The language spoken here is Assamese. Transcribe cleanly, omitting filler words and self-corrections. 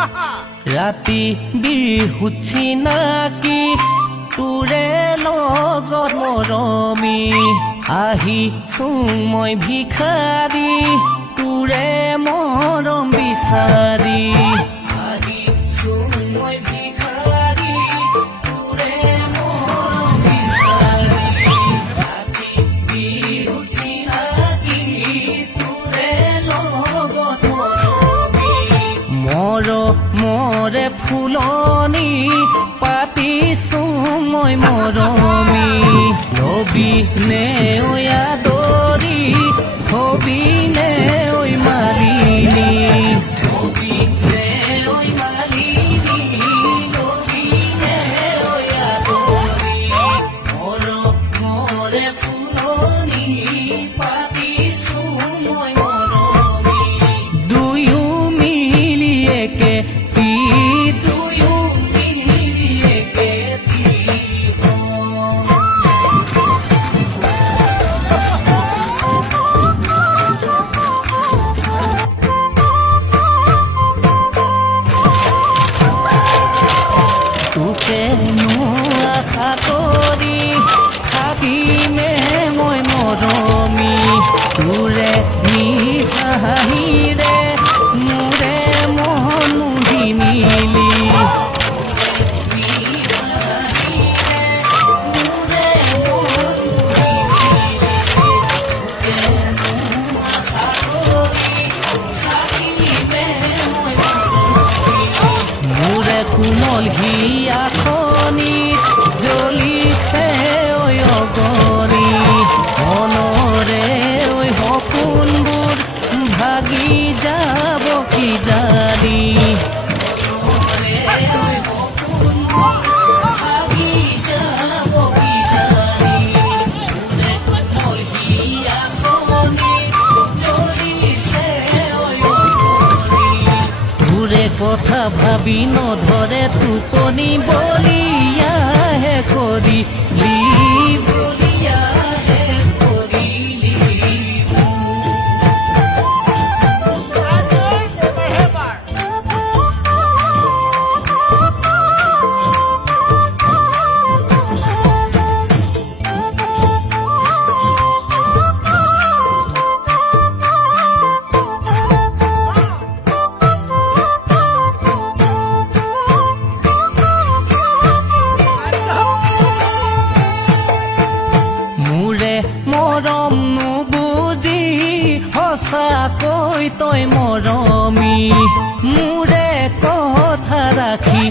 ৰাতি বিহুত চিনাকি তোৰে লগত মৰমী আহিছোঁ মই ভিখাৰী তোৰে মৰম বিচাৰি আহিছোঁ মই ভিখাৰী তোৰে মৰম বিচাৰি ৰাতি বিহুত চিনাকি তোৰে লগত মৰে ফুলনি পাতিছোঁ মই মৰমী ৰবি নে ঐ আদৰি হবি নে ঐ মালিনী ৰবি নে ঐ মালিনী ৰবি নে ঐ আদৰি মৰে ফুলনি পাতিছোঁ মই মৰমী দুয়ো মিলি একে তোকেনো আশা কৰি থাকিমে মই মৰমী তোৰে মিঠা হাঁহিৰে মোৰে মন মুহি নিলি কোমল হিয়াখনিত জ্বলিছে ঐ অগণি মনৰে ঐ সপোনবোৰ ভাগি যাব কিজানি কথা ভাবি নধৰে টোপনি বলিয়াহে কৰিলি বলিয়াহে কৰিলি মৰম নুবুজি সঁচাকৈ তই মৰমী মোৰে কথা ৰাখি